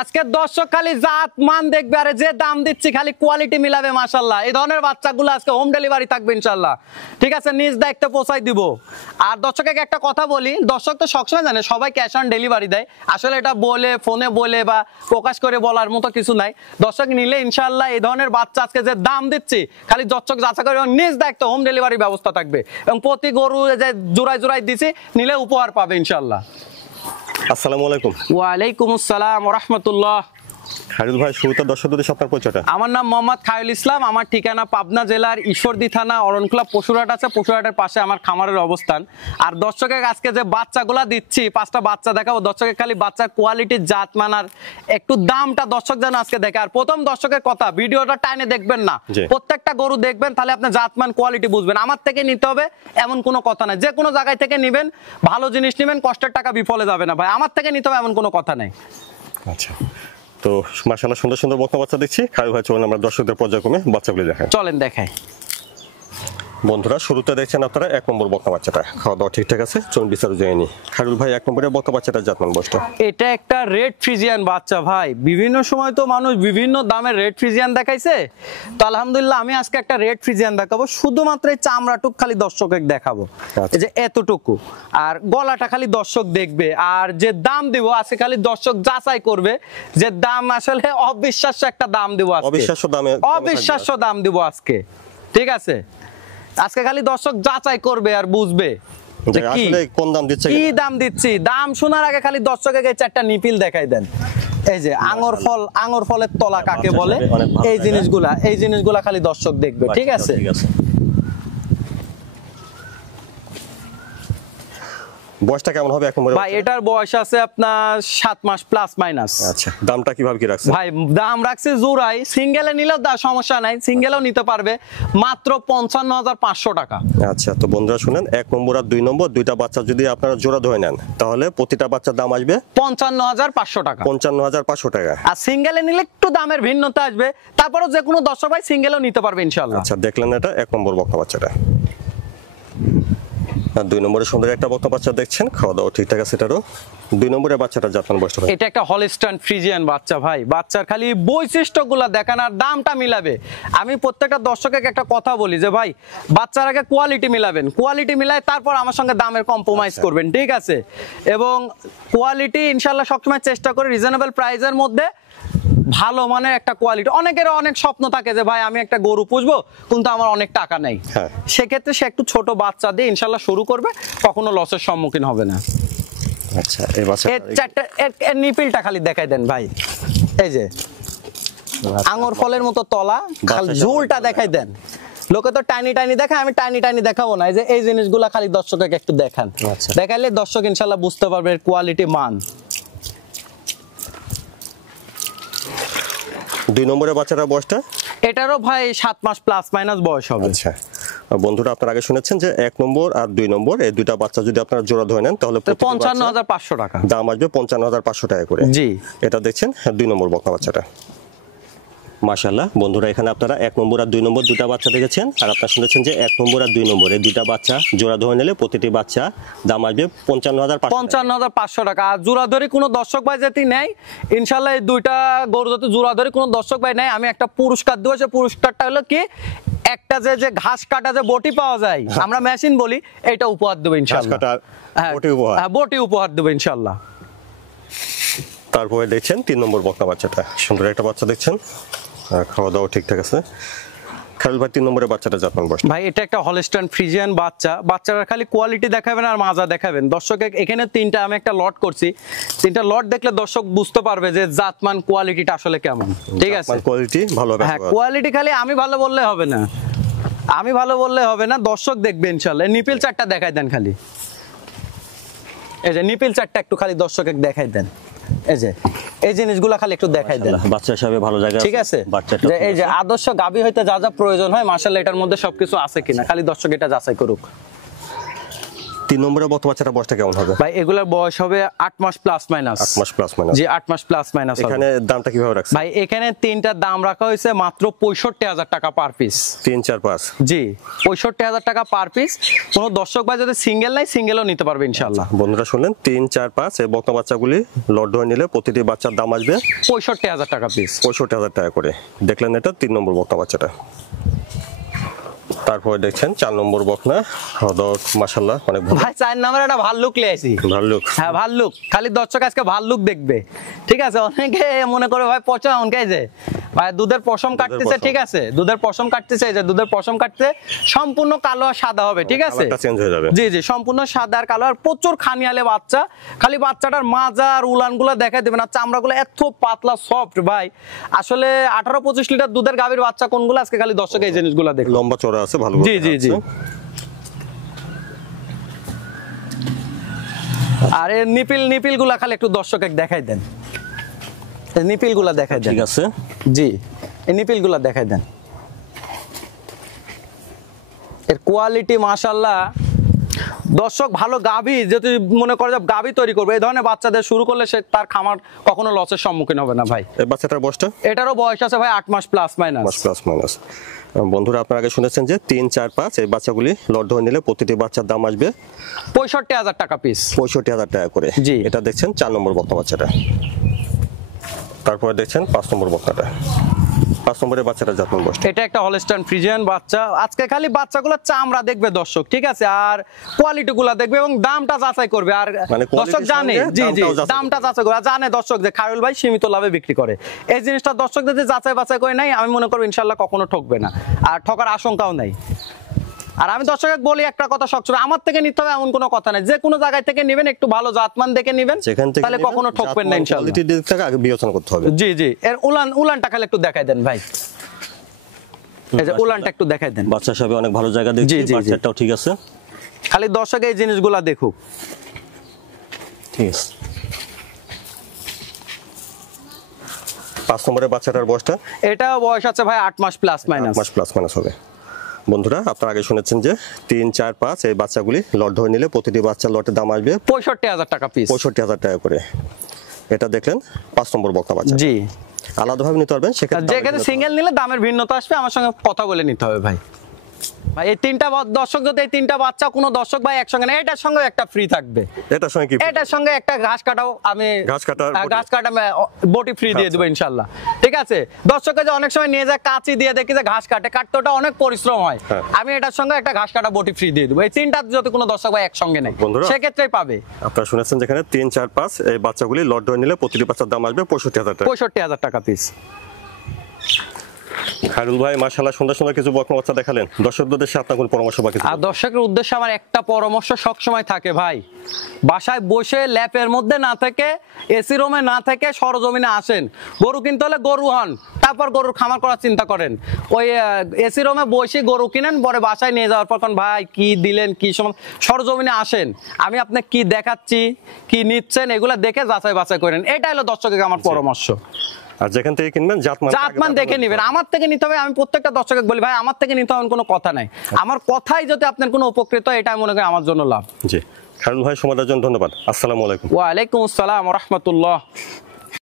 আজকে দর্শক খালি জাত মান দেখবে, আরে যে দাম দিচ্ছি খালি কোয়ালিটি মিলাবে মাশাআল্লাহ। এই ধরনের বাচ্চাগুলো আজকে হোম ডেলিভারি থাকবে ইনশাআল্লাহ, ঠিক আছে, নিজ দায়িত্বে পৌঁছাই দিব। আর দর্শককে একটা কথা বলি, দর্শক তো সবসময় জানে সবাই ক্যাশ অন ডেলিভারি দেয়, আসলে এটা বলে ফোনে বলে বা প্রকাশ করে বলার মতো কিছু নাই। দর্শক নিলে ইনশাআল্লাহ এই ধরনের বাচ্চা আজকে যে দাম দিচ্ছি খালি দর্শক যাচাই করে নিজ দায়িত্ব হোম ডেলিভারি ব্যবস্থা থাকবে, এবং প্রতি গরু যে জোড়ায় জোড়ায় দিছি নিলে উপহার পাবে ইনশাআল্লাহ। আসসালামু আলাইকুম। ওয়ালাইকুম আসসালাম ওয়া রাহমাতুল্লাহ। খায়রুল ভাই, শুরুতে দর্শকদের আপনার পরিচয়টা। আমার নাম মোহাম্মদ খায়রুল ইসলাম, আমার ঠিকানা পাবনা জেলার ঈশ্বরদী থানা অরণখোলা পশুরহাট আছে, পশুরহাটের পাশে আমার খামারের অবস্থান। আর দর্শকের আজকে যে বাচ্চাগুলা দিচ্ছি 5টা বাচ্চা দেখাবো, দর্শকের খালি বাচ্চার কোয়ালিটির জাত মানার একটু দামটা দর্শক যেন আজকে দেখে। আর প্রথম দর্শকের কথা, ভিডিওটা টাইনে দেখবেন না, প্রত্যেকটা গরু দেখবেন, তাহলে আপনি জাতমান কোয়ালিটি বুঝবেন। আমার থেকে নিতে হবে এমন কোনো কথা নাই, যে কোনো জায়গায় থেকে নিবেন, ভালো জিনিস নিবেন, কষ্টের টাকা বিফলে যাবে না ভাই, আমার থেকে নিতে হবে এমন কোনো কথা নাই। আচ্ছা, তো মাশাআল্লাহ সুন্দর সুন্দর বকনা বাচ্চা দেখছি। খায়রুল ভাই, চলুন আমরা দর্শকদের পর্যায়ক্রমে বাচ্চাগুলো দেখাই। চলেন দেখাই। বন্ধুরা, শুরুতে দেখছেন আপনারা 1 নম্বর বকনা বাচ্চাটা। খাওয়া দাওয়া ঠিকঠাক আছে, চলুন বিস্তারিত জেনে নিই। খায়রুল ভাই, 1 নম্বরের বকনা বাচ্চাটা জাতমান বয়সটা? এটা একটা রেড ফ্রিজিয়ান বাচ্চা ভাই। বিভিন্ন সময় তো মানুষ বিভিন্ন দামের রেড ফ্রিজিয়ান দেখাইছে, তো আলহামদুলিল্লাহ আমি আজকে একটা রেড ফ্রিজিয়ান দেখাবো, শুধুমাত্র এই চামড়াটুক খালি দর্শকের দেখাবো, এই যে এতটুকু, আর গলাটা খালি দর্শক দেখবে। আর যে দাম দিব আজকে খালি দর্শক যাচাই করবে, যে দাম আসলে অবিশ্বাস্য একটা দাম দিব আজকে, অবিশ্বাস্য দাম দিব আজকে, ঠিক আছে। আজকে খালি দর্শক যাচাই করবে আর বুঝবে যে আসলে কোন দাম দিচ্ছে, কি দাম দিচ্ছি। দাম শোনার আগে খালি দর্শককে 4টা নিপিল দেখাই দেন। এই যে আঙুর ফলের তলা কাকে বলে, এই জিনিসগুলা খালি দর্শক দেখবে, ঠিক আছে। বয়সটা কেমন হবে 1 নম্বরে? ভাই এটার বয়স আছে আপনার 7 মাস প্লাস মাইনাস। আচ্ছা, দামটা কিভাবে কি রাখছেন? ভাই দাম রাখছে জোড়াই, সিঙ্গেলে নিলেও সমস্যা নাই, সিঙ্গেলেও নিতে পারবে, মাত্র 55,500 টাকা। আচ্ছা, তো বন্ধুরা শুনেন, 1 নম্বর আর 2 নম্বর দুইটা বাচ্চা যদি আপনারা জোড়া ধরে নেন, তাহলে প্রতিটা বাচ্চার দাম আসবে 55,500 টাকা। 55,500 টাকা। আর সিঙ্গেলে নিলে একটু দামের ভিন্নতা আসবে, তারপরেও যে কোনো দর্শক ভাই সিঙ্গেলেও নিতে পারবে ইনশাআল্লাহ। আচ্ছা, দেখলেন এটা 1 নম্বর বকনা বাচ্চাটা। আর 2 নম্বরে সুন্দর একটা বকনা বাচ্চা দেখছেন, খাওয়া দাওয়া ঠিকঠাক আছে এটারও। 2 নম্বরের বাচ্চাটা জাতমান বয়সটা? এটা একটা হলস্টাইন ফ্রিজিয়ান বাচ্চা ভাই। বাচ্চার খালি বৈশিষ্ট্যগুলা দেখান আর দামটা মিলাবে। আমি প্রত্যেকটা দর্শকের একটা কথা বলি যে ভাই বাচ্চার আগে কোয়ালিটি মিলাবেন, কোয়ালিটি মিলায় তারপর আমার সঙ্গে দামের কম্প্রোমাইজ করবেন, ঠিক আছে। এবং কোয়ালিটি ইনশাআল্লাহ সবসময় চেষ্টা করি রিজনেবল প্রাইসের মধ্যে ভালো মানের একটা কোয়ালিটি। অনেকের অনেক স্বপ্ন থাকে যে ভাই আমি একটা গরু পুষবো কিন্তু আমার অনেক টাকা নেই, সেক্ষেত্রে সে একটু ছোট বাচ্চা দিয়ে ইনশাআল্লাহ শুরু করবে, কখনো লসের সম্মুখীন হবে না। আচ্ছা, এই বাচ্চা এর নিপিলটা খালি দেখাই দেন ভাই, এই যে আঙুর ফলের মতো তলা, খালি ঝুলটা দেখাই দেন। লোকে তো টাইনি টাইনি দেখায়, আমি টাইনি টাইনি দেখাবো না, এই যে এই জিনিসগুলা খালি দর্শককে একটু দেখান, দেখাইলে দর্শক ইনশাআল্লাহ বুঝতে পারবে এর কোয়ালিটি মান। 2 নম্বরের বাচ্চাটার বয়সটা? এটারও ভাই 7 মাস প্লাস মাইনাস বয়স হবে। আচ্ছা বন্ধুরা, আপনারা আগে শুনেছেন যে 1 নম্বর আর 2 নম্বর এই দুইটা বাচ্চা যদি আপনারা জোড়া ধরে নেন তাহলে 55,500 টাকা দাম আসবে, 55,500 টাকা করে। জি, এটা দেখছেন 2 নম্বর বকনা বাচ্চাটা। মাশাআল্লাহ বন্ধুরা, এখানে আপনারা 1 নম্বর আর 2 নম্বর দুইটা বাচ্চা দেখেছেন, আর আপনারা শুনেছেন যে 1 নম্বর আর 2 নম্বর এই দুইটা বাচ্চা জোড়া ধরে নিলে প্রতিটি বাচ্চা দাম আসবে 55,500 টাকা। আর জোড়া ধরে কোনো দর্শক ভাই যদি নেয় ইনশাআল্লাহ, এই দুইটা গরু যদি জোড়া ধরে কোনো দর্শক ভাই নেয়, আমি একটা পুরস্কার দেবো। সে পুরস্কারটা হলো কি, একটা যে ঘাস কাটা যে বটি পাওয়া যায়, আমরা মেশিন বলি, এটা উপহার দেবো ইনশাআল্লাহ। বটি উপহার দেবো ইনশাআল্লাহ। তারপরে দেখছেন 3 নম্বর বকনা বাচ্চাটা, সুন্দর একটা বাচ্চা দেখছেন, খাওয়া দাওয়া ঠিকঠাক আছে। খায়রুল ভাই, 3 নম্বরের বাচ্চাটা জাতমান বয়স? ভাই এটা একটা হলস্টাইন ফ্রিজিয়ান বাচ্চা। বাচ্চারা খালি কোয়ালিটি দেখাবেন আর মাজা দেখাবেন দর্শক। এখানে 3টা আমি একটা লট করছি, 3টা লট দেখলে দর্শক বুঝতে পারবে যে জাতমান কোয়ালিটিটা আসলে কেমন, ঠিক আছে। কোয়ালিটি ভালো হবে? হ্যাঁ, কোয়ালিটি খালি আমি ভালো বললে হবে না, আমি ভালো বললে হবে না, দর্শক দেখবে ইনশাআল্লাহ। নিপিল 4টা দেখাই দেন খালি, এই যে নিপিল 4টা একটু খালি দর্শককে দেখাই দেন, এই যে এই জিনিসগুলা খালি একটু দেখাই দেন। বাচ্চা হিসেবে ভালো জায়গা, ঠিক আছে। যে এই যে আদর্শ গাবি হইতে যা যা প্রয়োজন হয় মাশাআল্লাহ এটার মধ্যে সবকিছু আছে কিনা খালি দর্শক এটা যাচাই করুক। 3 নম্বরের বকনা বাচ্চাটা বয়সটা কেমন হবে? ভাই এগুলোর বয়স হবে 8 মাস প্লাস মাইনাস। 8 মাস প্লাস মাইনাস। জি 8 মাস প্লাস মাইনাস। এখানে দামটা কিভাবে রাখছেন? ভাই এখানে তিনটার দাম রাখা হয়েছে মাত্র 65,000 টাকা পার পিস। 3 4 5। জি 65,000 টাকা পার পিস। কোন দর্শক ভাই যদি সিঙ্গেল নাই সিঙ্গেলও নিতে পারবে ইনশাআল্লাহ। বন্ধুরা শুনলেন 3 4 5 এই বকনা বাচ্চাগুলি লট ধরে নিলে প্রতিটি বাচ্চার দাম আসবে 65,000 টাকা পিস। 65,000 টাকা করে। দেখলেন এটা 3 নম্বর বকনা বাচ্চাটা। তারপরে দেখছেন 4 নম্বর বকনা। মাশাআল্লাহ অনেক ভালো। ভাই 4 নম্বরে একটা ভাল্লুক লিয়েছি। ভাল্লুক? হ্যাঁ ভাল্লুক। খালি দর্শক আজকে ভাল্লুক দেখবে, ঠিক আছে? অনেকে মনে করে ভাই পচা অনকাই যে ভাই দুধের পশম কাটতেছে, ঠিক আছে? দুধের পশম কাটতেছে, এই যে দুধের পশম কাটতে সম্পূর্ণ কালো আর সাদা হবে, ঠিক আছে? কালারটা চেঞ্জ হয়ে যাবে। জি জি সম্পূর্ণ সাদা আর কালো, আর প্রচুর খানিয়ালে বাচ্চা। খালি বাচ্চাটার মাজা আর উলানগুলো দেখাই দেবেন, আর চামড়াগুলো এত পাতলা সফট ভাই। আসলে 18-25 লিটার দুধের গাভীর বাচ্চা কোনগুলো আজকে খালি দর্শক এই জিনিসগুলো দেখুন। লম্বা চড়া আছে, ভালো। জি জি জি। আর এর নিপিল গুলা খালি একটু দর্শকে দেখাই দেন। নিপিল গুলা দেখাই দেন। ঠিক আছে। জি এই নিপিল গুলা দেখাই দেন। এর কোয়ালিটি মাশাআল্লাহ। দর্শক ভালো গাভী যদি মনে করে যে গাভী তৈরি করবে, এই ধরনের বাচ্চাদের শুরু করলে সে তার খামার কখনো লসের সম্মুখীন হবে না ভাই। এই বাচ্চাটার বয়সটা? এটারও বয়স আছে ভাই 8 মাস প্লাস মাইনাস। মাস প্লাস মাইনাস। বন্ধুরা আপনারা আগে শুনেছেন যে 3 4 5 এই বাচ্চাগুলি লট ধরে নিলে প্রতিটি বাচ্চার দাম আসবে 65,000 টাকা পিস। 65,000 টাকা করে। জি। এটা দেখছেন 4 নম্বর বকনা বাচ্চাটা। তারপরে দেখছেন 5 নম্বর বকনাটা। 5 নম্বরের বাচ্চাটা জাতমান বয়স। এটা একটা হলস্টাইন ফ্রিজিয়ান বাচ্চা। আজকে খালি বাচ্চাগুলো চামড়া দেখবে দর্শক, ঠিক আছে? আর কোয়ালিটি গুলা দেখবে এবং দামটা যাচাই করবে। আর দর্শক জানে, জি জি দামটা যাচাই করে, আর জানে দর্শক যে খায়রুল ভাই সীমিত লাভে বিক্রি করে। এই জিনিসটা দর্শক যদি যাচাই বাছাই করে নাই, আমি মনে করব ইনশাআল্লাহ কখনো ঠকবে না, আর ঠকার আশঙ্কাও নাই। আর আমি দর্শক বলি একটা কথা, সবসময় আমার থেকে নিতে হবে এমন কোনো কথা নাই। যে কোনো জায়গায় থেকে নেবেন একটু ভালো জাতমান দেখে নেবেন, তাহলে কখনো ঠকবেন না ইনশাআল্লাহ। কোয়ালিটির দিক থেকে আগে বিবেচনা করতে হবে। জি জি। এর উলানটা খালি একটু দেখাই দেন ভাই। এই যে উলানটা একটু দেখাই দেন। বাচ্চা সবে অনেক ভালো জায়গা দেখছি, বাচ্চাটাও ঠিক আছে। খালি দর্শক এই জিনিসগুলা দেখুক, ঠিক আছে। 5 নম্বরের বাচ্চাটার বয়সটা? এটা বয়স আছে ভাই 8 মাস প্লাস মাইনাস। 8 মাস প্লাস মাইনাস হবে। বন্ধুরা আপনারা আগে শুনেছেন যে 3 4 5 এই বাচ্চাগুলি লট ধরে নিলে প্রতিটি বাচ্চার লটের দাম আসবে 65,000 টাকা পিস। 65,000 টাকা করে। এটা দেখলেন 5 নম্বর বকনা বাচ্চা। জি আলাদাভাবে নিতে পারবেন, সেক্ষেত্রে যেখানে সিঙ্গেল নিলে দামের ভিন্নতা আসবে, আমার সঙ্গে কথা বলে নিতে হবে ভাই। ভাই এই তিনটা দর্শক যদি এই তিনটা বাচ্চা কোনো দর্শক ভাই একসঙ্গে নেয়, এটার সঙ্গে একটা ফ্রি থাকবে। এটার সঙ্গে কি? এটার সঙ্গে একটা ঘাস কাটাও, আমি ঘাস কাটা বটি ফ্রি দিয়ে দেবো ইনশাআল্লাহ, ঠিক আছে? দর্শককে যে অনেক সময় নিয়ে যায় কাঁচি দিয়ে দেখি যে ঘাস কাটতে ওটা অনেক পরিশ্রম হয়, আমি এটার সঙ্গে একটা ঘাস কাটা বটি ফ্রি দিয়ে দেবো। এই তিনটা যদি কোনো দর্শক ভাই একসঙ্গে নেয় সেক্ষেত্রেই পাবে। আপনারা শুনেছেন যেখানে 3 4 5 এই বাচ্চাগুলি লট ধরে নিলে প্রতিটি বাচ্চার দাম আসবে 65,000 টাকা। 65,000 টাকা পিস। খায়রুল ভাই মাশাআল্লাহ সুন্দর সুন্দর কিছু বকনা বাচ্চা দেখালেন। দর্শকদের সাথে আপনার কোন পরামর্শ বাকি? আর দর্শকের উদ্দেশ্যে আমার একটা পরামর্শ সব সময় থাকে ভাই, বাসায় বসে ল্যাপের মধ্যে না থেকে, এসি রুমে না থেকে সরজমিনে আসেন। গরু কিনতে হলে গরু হন, তারপর গরুর খামার করার চিন্তা করেন। ওই এসি রুমে বসে গরু কিনেন, পরে বাসায় নিয়ে যাওয়ার পর ভাই কি দিলেন কি সময়, সরজমিনে আসেন, আমি আপনাকে কি দেখাচ্ছি কি নিচ্ছেন এগুলা দেখে যাচাই বাছাই করেন। এটা হলো দর্শকের আমার পরামর্শ। আর যেখান থেকে কিনবেন জাতমান দেখে নেবেন। আমার থেকে নিতে হবে, আমি প্রত্যেকটা দর্শককে বলি ভাই আমার থেকে নিতে হবে কোনো কথা নাই, আমার কথাই যদি আপনার কোনো উপকৃত হয় এটাই মনে করি আমার জন্য লাভ। জি খায়রুল ভাই সময় দেওয়ার জন্য ধন্যবাদ। আসসালামু আলাইকুম। ওয়া আলাইকুম আসসালাম ওয়া রাহমাতুল্লাহ।